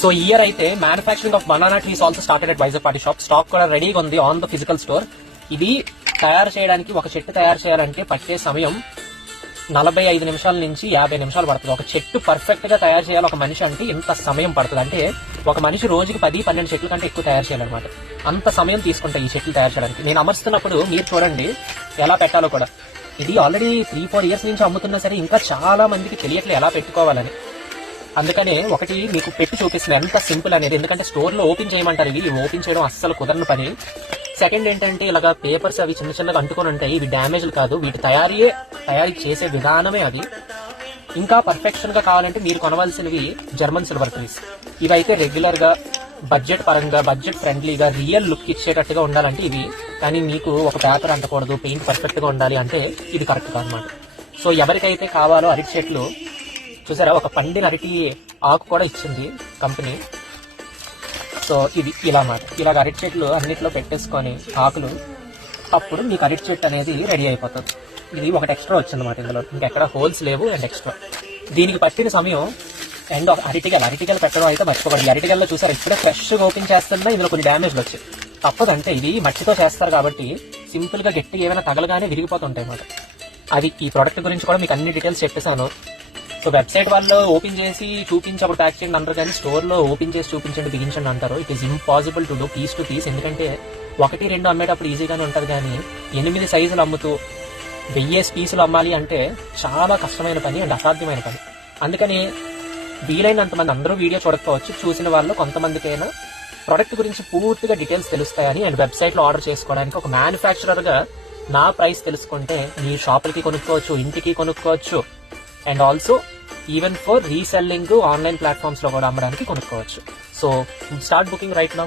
So year అయితే manufacturing of banana trees also started at Vizag party sharp. Stock కూడా రెడీగా ఉంది ఆన్ ద ఫిజికల్ స్టోర్. ఇది తయారు చేయడానికి, ఒక చెట్టు తయారు చేయాలంటే పట్టే సమయం 45 నిమిషాల నుంచి 50 నిమిషాలు పడుతుంది. ఒక చెట్టు పర్ఫెక్ట్ గా తయారు చేయాలి ఒక మనిషి అంటే ఇంత సమయం పడుతుంది. అంటే ఒక మనిషి రోజుకి 10-12 చెట్ల కంటే ఎక్కువ తయారు చేయాలన్నమాట. అంత సమయం తీసుకుంటాయి ఈ చెట్లు తయారు చేయడానికి. నేను అమర్స్తున్నప్పుడు మీరు చూడండి ఎలా పెట్టాలో కూడా. ఇది ఆల్రెడీ 3-4 ఇయర్స్ నుంచి అమ్ముతున్నా సరే ఇంకా చాలా మందికి తెలియట్లేదు ఎలా పెట్టుకోవాలని. అందుకనే ఒకటి మీకు పెట్టి చూపిస్తున్నాను ఎంత సింపుల్ అనేది. ఎందుకంటే స్టోర్ లో ఓపెన్ చేయమంటారు, ఇవి ఓపెన్ చేయడం అస్సలు కుదరని పని. సెకండ్ ఏంటంటే ఇలాగా పేపర్స్ అవి చిన్న చిన్నగా అంటుకొని ఉంటాయి. ఇవి డ్యామేజ్లు కాదు, వీటి తయారీ చేసే విధానమే అది. ఇంకా పర్ఫెక్షన్ గా కావాలంటే మీరు కొనవలసినవి జర్మన్ సిల్వర్ ట్రీస్. ఇవైతే రెగ్యులర్ గా బడ్జెట్ పరంగా, బడ్జెట్ ఫ్రెండ్లీగా, రియల్ లుక్ ఇచ్చేటట్టుగా ఉండాలంటే ఇవి. కానీ మీకు ఒక పేపర్ అంటకూడదు, పెయింట్ పర్ఫెక్ట్ గా ఉండాలి అంటే ఇది కరెక్ట్ కాదన్నమాట. సో ఎవరికైతే కావాలో అరటి చెట్లు చూసారా, ఒక పండిన అరటి ఆకు కూడా ఇచ్చింది కంపెనీ. సో ఇది ఇలా మాట, ఇలాగ అరటి చెట్లు అన్నిట్లో పెట్టేసుకొని ఆకులు, అప్పుడు మీకు అరటి చెట్టు అనేది రెడీ అయిపోతుంది. ఇది ఒకటి ఎక్స్ట్రా వచ్చిందన్నమాట ఇందులో, ఇంకెక్కడ హోల్స్ లేవు అండ్ ఎక్స్ట్రా. దీనికి పట్టిన సమయం అండ్ అరటిగల పెట్టడం అయితే మర్చిపోకండి. అరటిగల్లో చూసారు ఇప్పుడే ఫ్రెష్గా ఓపెన్ చేస్తున్నా ఇందులో కొన్ని డ్యామేజ్లు వచ్చాయి. తప్పదంటే ఇది మట్టితో చేస్తారు కాబట్టి సింపుల్ గా గట్టిగా ఏమైనా తగలగానే విరిగిపోతుంటాయి అన్నమాట. అది ఈ ప్రోడక్ట్ గురించి కూడా మీకు అన్ని డీటెయిల్స్ చెప్పేశాను. సో వెబ్సైట్ వాళ్ళు ఓపెన్ చేసి చూపించి అప్పుడు ప్యాక్ చేయండి అంటారు, కానీ స్టోర్ లో ఓపెన్ చేసి చూపించండి బిగించండి అంటారు. It is impossible to do piece to piece. ఎందుకంటే 1-2 అమ్మేటప్పుడు ఈజీగానే ఉంటుంది, కానీ 8 సైజులు అమ్ముతూ 1000 పీసులు అమ్మాలి అంటే చాలా కష్టమైన పని అండ్ అసాధ్యమైన పని. అందుకని వీలైనంత మంది, అందరూ వీడియో చూడకపోవచ్చు, చూసిన వాళ్ళు కొంతమందికైనా ప్రొడక్ట్ గురించి పూర్తిగా డీటెయిల్స్ తెలుస్తాయని అండ్ వెబ్సైట్ లో ఆర్డర్ చేసుకోవడానికి ఒక మ్యానుఫ్యాక్చరర్ గా నా ప్రైస్ తెలుసుకుంటే మీ షాపులకి కొనుక్కోవచ్చు, ఇంటికి కొనుక్కోవచ్చు and also even for reselling online platforms లో కూడా అమ్మడానికి కొనుక్కోవచ్చు. So start booking right now.